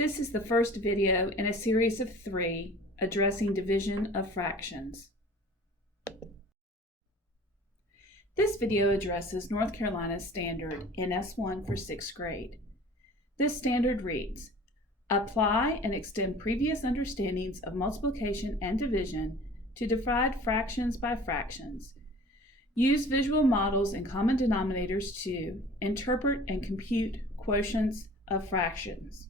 This is the first video in a series of 3 addressing division of fractions. This video addresses North Carolina's standard NS1 for 6th grade. This standard reads, apply and extend previous understandings of multiplication and division to divide fractions by fractions. Use visual models and common denominators to interpret and compute quotients of fractions.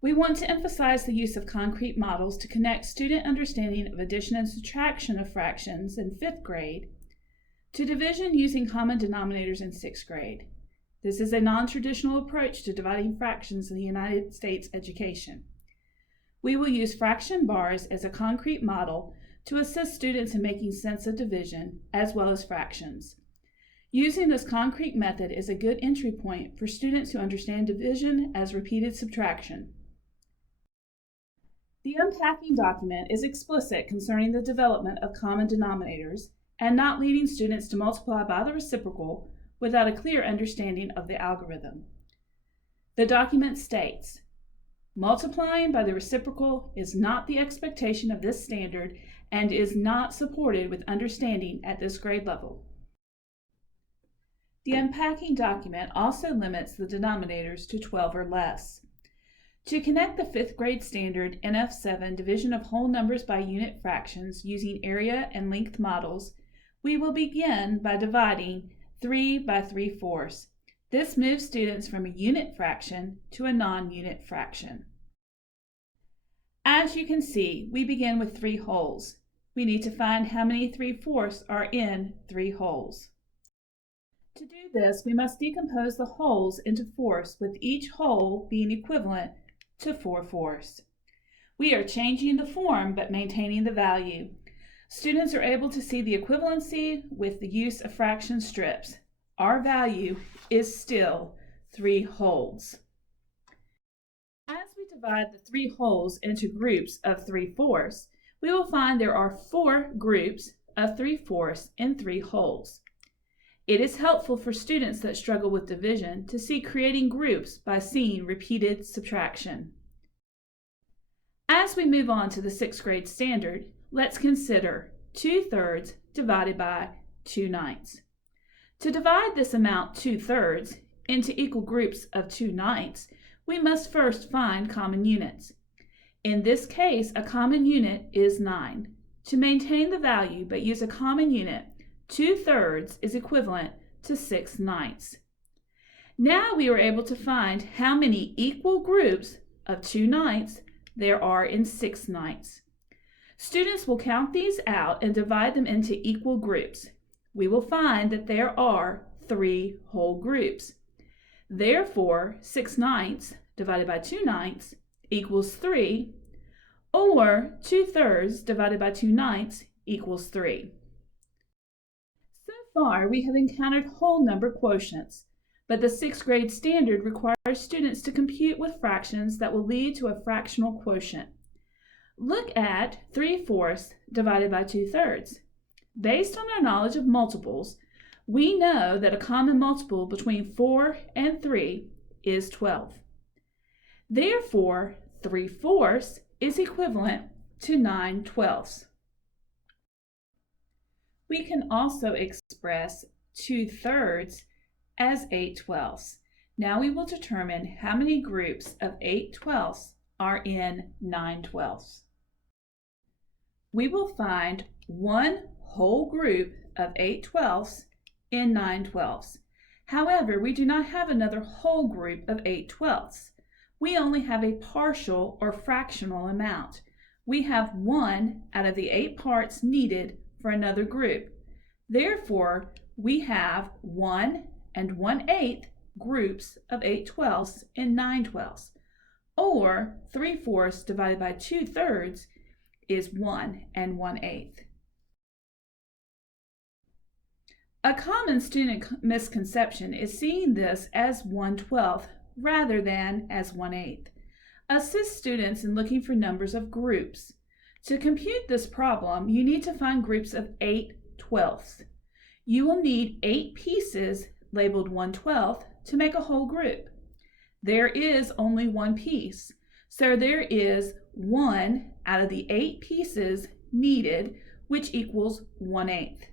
We want to emphasize the use of concrete models to connect student understanding of addition and subtraction of fractions in 5th grade to division using common denominators in 6th grade. This is a non-traditional approach to dividing fractions in the United States education. We will use fraction bars as a concrete model to assist students in making sense of division as well as fractions. Using this concrete method is a good entry point for students who understand division as repeated subtraction. The unpacking document is explicit concerning the development of common denominators and not leading students to multiply by the reciprocal without a clear understanding of the algorithm. The document states, multiplying by the reciprocal is not the expectation of this standard and is not supported with understanding at this grade level. The unpacking document also limits the denominators to 12 or less. To connect the 5th grade standard NF7 division of whole numbers by unit fractions using area and length models, we will begin by dividing 3 by 3/4. This moves students from a unit fraction to a non-unit fraction. As you can see, we begin with 3 wholes. We need to find how many 3/4 are in 3 wholes. To do this, we must decompose the wholes into fourths, with each whole being equivalent to 4/4. We are changing the form but maintaining the value. Students are able to see the equivalency with the use of fraction strips. Our value is still 3 wholes. As we divide the 3 wholes into groups of 3/4, we will find there are 4 groups of 3/4 in 3 wholes. It is helpful for students that struggle with division to see creating groups by seeing repeated subtraction. As we move on to the 6th grade standard, let's consider 2/3 divided by 2/9. To divide this amount 2/3 into equal groups of 2/9, we must first find common units. In this case, a common unit is 9. To maintain the value but use a common unit, 2/3 is equivalent to 6/9. Now we are able to find how many equal groups of 2/9 there are in 6/9. Students will count these out and divide them into equal groups. We will find that there are 3 whole groups. Therefore, 6/9 divided by 2/9 equals 3, or 2/3 divided by 2/9 equals 3. So far, we have encountered whole number quotients, but the 6th grade standard requires students to compute with fractions that will lead to a fractional quotient. Look at 3/4 divided by 2/3. Based on our knowledge of multiples, we know that a common multiple between 4 and 3 is 12. Therefore, 3/4 is equivalent to 9/12. We can also express 2/3 as 8/12. Now we will determine how many groups of 8/12 are in 9/12. We will find 1 whole group of 8/12 in 9/12. However, we do not have another whole group of 8/12. We only have a partial or fractional amount. We have 1 out of the 8 parts needed for another group. Therefore, we have 1 and 1/8 groups of 8/12 in 9/12, or 3/4 divided by 2/3 is 1 and 1/8. A common student misconception is seeing this as 1/12 rather than as 1/8. Assist students in looking for numbers of groups. To compute this problem, you need to find groups of 8/12. You will need 8 pieces labeled 1/12 to make a whole group. There is only one piece, so there is 1 out of the 8 pieces needed, which equals 1/8.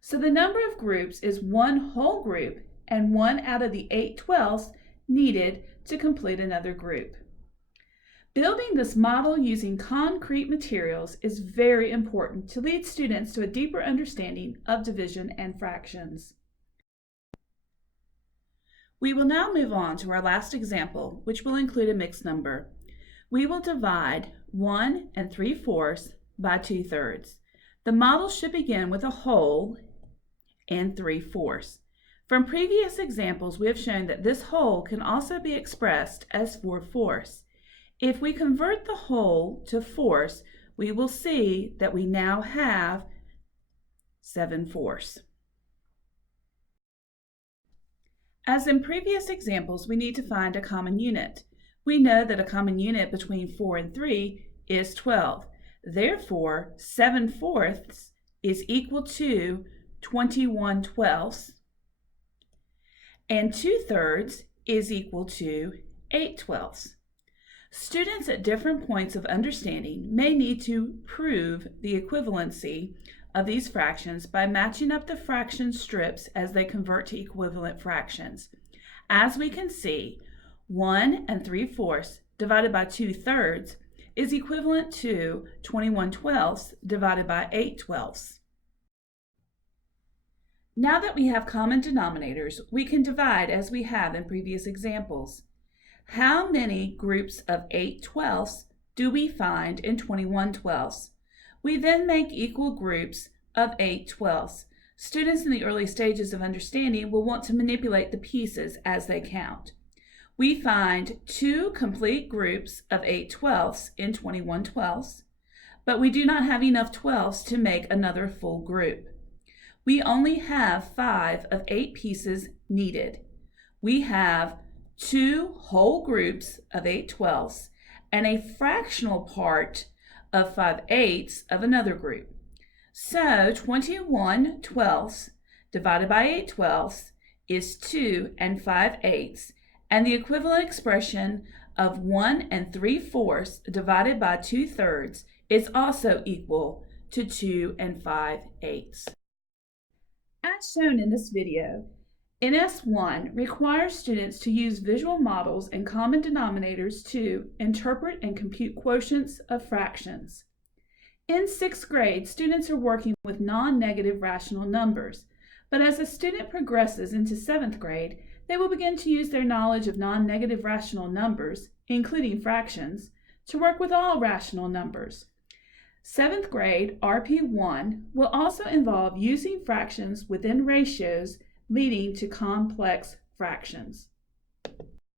So the number of groups is 1 whole group and 1 out of the 8/12 needed to complete another group. Building this model using concrete materials is very important to lead students to a deeper understanding of division and fractions. We will now move on to our last example, which will include a mixed number. We will divide 1 3/4 by 2/3. The model should begin with a whole and 3/4. From previous examples, we have shown that this whole can also be expressed as 4/4. If we convert the whole to fourths, we will see that we now have 7/4. As in previous examples, we need to find a common unit. We know that a common unit between 4 and 3 is 12. Therefore, 7/4 is equal to 21/12, and 2/3 is equal to 8/12. Students at different points of understanding may need to prove the equivalency of these fractions by matching up the fraction strips as they convert to equivalent fractions. As we can see, 1 3/4 divided by 2/3 is equivalent to 21/12 divided by 8/12. Now that we have common denominators, we can divide as we have in previous examples. How many groups of 8/12 do we find in 21/12? We then make equal groups of 8/12. Students in the early stages of understanding will want to manipulate the pieces as they count. We find 2 complete groups of 8/12 in 21/12, but we do not have enough 12s to make another full group. We only have 5 of 8 pieces needed. We have 2 whole groups of 8/12 and a fractional part of 5/8 of another group. So 21/12 divided by 8/12 is 2 5/8, and the equivalent expression of 1 3/4 divided by 2/3 is also equal to 2 5/8. As shown in this video, NS1 requires students to use visual models and common denominators to interpret and compute quotients of fractions. In 6th grade, students are working with non-negative rational numbers, but as a student progresses into 7th grade, they will begin to use their knowledge of non-negative rational numbers, including fractions, to work with all rational numbers. 7th grade RP1 will also involve using fractions within ratios leading to complex fractions.